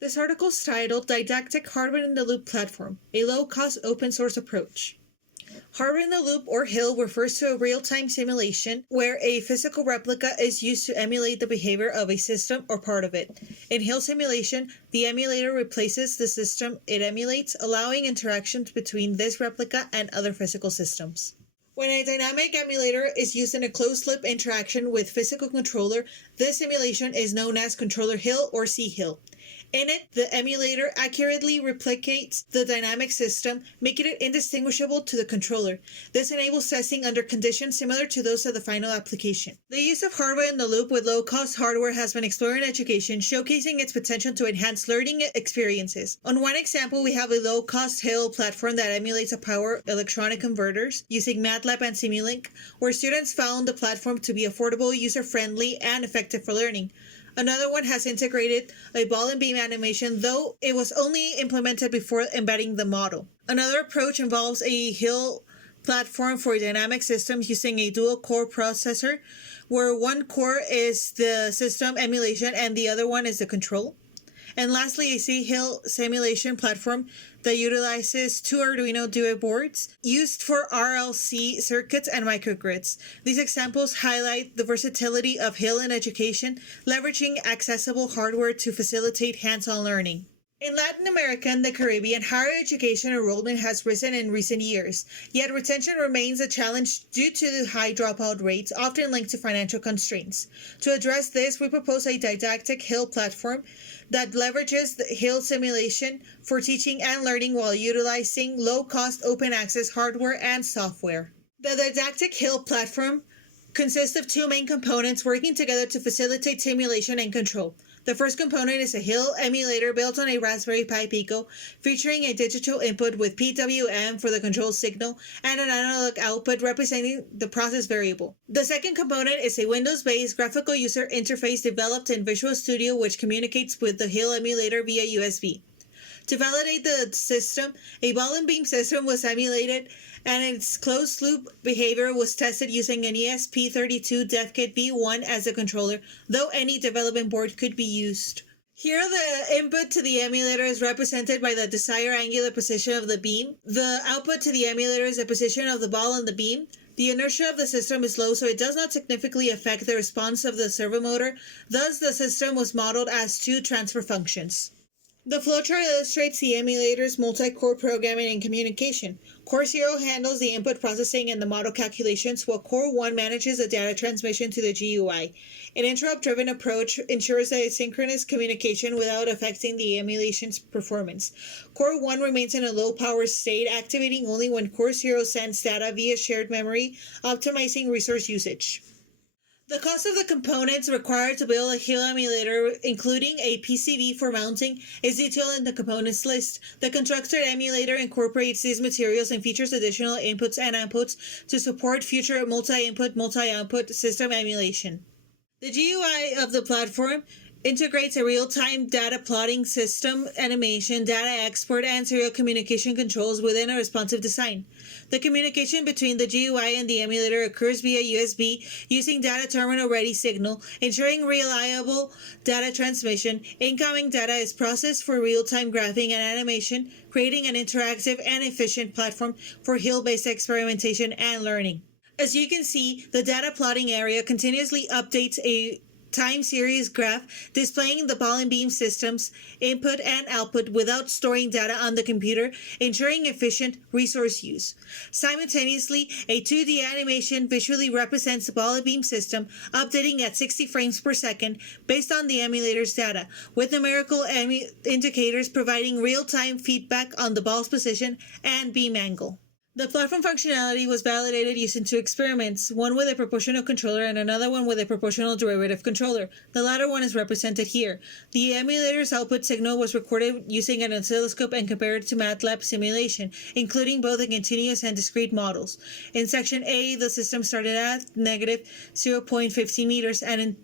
This article is titled Didactic Hardware-in-the-Loop Platform, a low-cost open-source approach. Hardware-in-the-Loop, or HIL, refers to a real-time simulation where a physical replica is used to emulate the behavior of a system or part of it. In HIL simulation, the emulator replaces the system it emulates, allowing interactions between this replica and other physical systems. When a dynamic emulator is used in a closed-loop interaction with physical controller, this simulation is known as controller HIL or C-HIL. In it, the emulator accurately replicates the dynamic system, making it indistinguishable to the controller. This enables testing under conditions similar to those of the final application. The use of hardware-in-the-loop with low-cost hardware has been explored in education, showcasing its potential to enhance learning experiences. On one example, we have a low-cost HIL platform that emulates a power electronic converters using MATLAB and Simulink, where students found the platform to be affordable, user-friendly, and effective for learning. Another one has integrated a ball and beam animation, though it was only implemented before embedding the model. Another approach involves a HIL platform for dynamic systems using a dual-core processor, where one core is the system emulation and the other one is the control. And lastly, a C-HIL simulation platform that utilizes two Arduino Duo boards used for RLC circuits and microgrids. These examples highlight the versatility of HIL in education, leveraging accessible hardware to facilitate hands-on learning. In Latin America and the Caribbean, higher education enrollment has risen in recent years, yet retention remains a challenge due to the high dropout rates, often linked to financial constraints. To address this, we propose a didactic HIL platform that leverages the HIL simulation for teaching and learning while utilizing low-cost open-access hardware and software. The didactic HIL platform consists of two main components working together to facilitate simulation and control. The first component is a HIL emulator built on a Raspberry Pi Pico, featuring a digital input with PWM for the control signal and an analog output representing the process variable. The second component is a Windows-based graphical user interface developed in Visual Studio, which communicates with the HIL emulator via USB. To validate the system, a ball and beam system was emulated and its closed-loop behavior was tested using an ESP32 DevKit V1 as a controller, though any development board could be used. Here, the input to the emulator is represented by the desired angular position of the beam. The output to the emulator is the position of the ball on the beam. The inertia of the system is low, so it does not significantly affect the response of the servo motor. Thus, the system was modeled as two transfer functions. The flowchart illustrates the emulator's multi-core programming and communication. Core 0 handles the input processing and the model calculations, while Core 1 manages the data transmission to the GUI. An interrupt-driven approach ensures that asynchronous communication without affecting the emulation's performance. Core 1 remains in a low-power state, activating only when Core 0 sends data via shared memory, optimizing resource usage. The cost of the components required to build a HIL emulator, including a PCB for mounting, is detailed in the components list. The constructed emulator incorporates these materials and features additional inputs and outputs to support future multi-input, multi-output system emulation. The GUI of the platform integrates a real-time data plotting system, animation, data export, and serial communication controls within a responsive design. The communication between the GUI and the emulator occurs via USB using data terminal ready signal, ensuring reliable data transmission. Incoming data is processed for real-time graphing and animation, creating an interactive and efficient platform for HIL-based experimentation and learning. As you can see, the data plotting area continuously updates a time series graph displaying the ball and beam system's input and output without storing data on the computer, ensuring efficient resource use. Simultaneously, a 2D animation visually represents the ball and beam system, updating at 60 frames per second based on the emulator's data, with numerical indicators providing real-time feedback on the ball's position and beam angle. The platform functionality was validated using two experiments, one with a proportional controller and another one with a proportional derivative controller. The latter one is represented here. The emulator's output signal was recorded using an oscilloscope and compared to MATLAB simulation, including both the continuous and discrete models. In section A, the system started at negative 0.15 meters, and in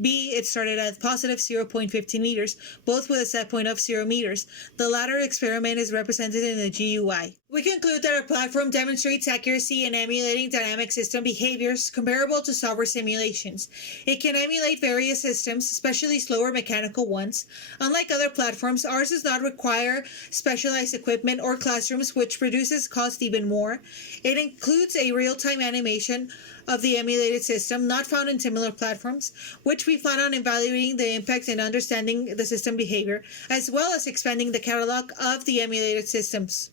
B, it started at positive 0.15 meters, both with a set point of 0 meters. The latter experiment is represented in the GUI. We conclude that our platform demonstrates accuracy in emulating dynamic system behaviors comparable to software simulations. It can emulate various systems, especially slower mechanical ones. Unlike other platforms, ours does not require specialized equipment or classrooms, which reduces cost even more. It includes a real-time animation of the emulated system, not found in similar platforms, which we plan on evaluating the impact and understanding the system behavior, as well as expanding the catalog of the emulated systems.